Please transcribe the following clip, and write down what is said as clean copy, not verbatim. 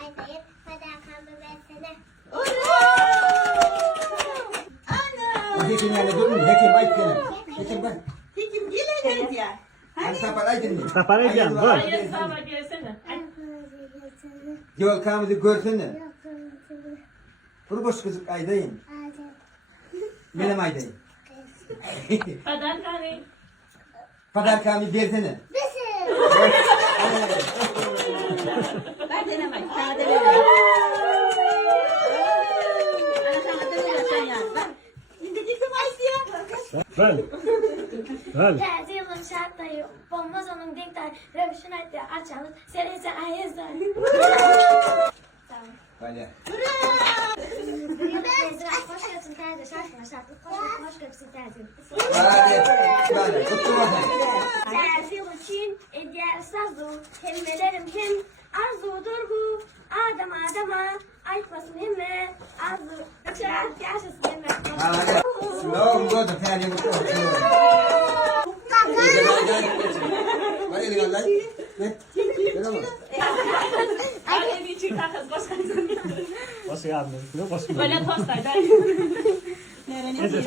Aydayım. Fadakamı versene. O hekim yani durun. Hekim ay gene. Hekim ben. Hekim gel ya. Hadi sapar ay dinle. Sapar ay dinle, dur. Hayır sabah gelsene. Yol kamızı görsene. Bunu boş kızık aydayım. Benim aydayım. Kadar kare. Kadar kamı versene. Ben denemem. Sana da veriyorum. Ana sana da veriyorum sen ya. Bak. Şimdi gittim Ayşe. Ver. Ver. Terzi yılın şartları. Bombaz onun dinkler. Rövüşün etti. Açalım. Serisi ayızlar. Tamam. Hadi. Hoş geldin terzi. Şartma şartlı. Hoş geldin terzi. Hadi. Hadi. Tuttum hadi. Terzi yılın Çin. Diğer sazı. Kelimelerim hem arzudur bu. Adam adama. Aytmasın himme. Arzu. Kaçak yaşasın himme. Hadi. Ne oldu da terliği bu. Hadi edin Allah. Ne? Ne zaman? Anne bir çık takas başka. Başka yardım. Başka. Böyle tostaydı. Nereye?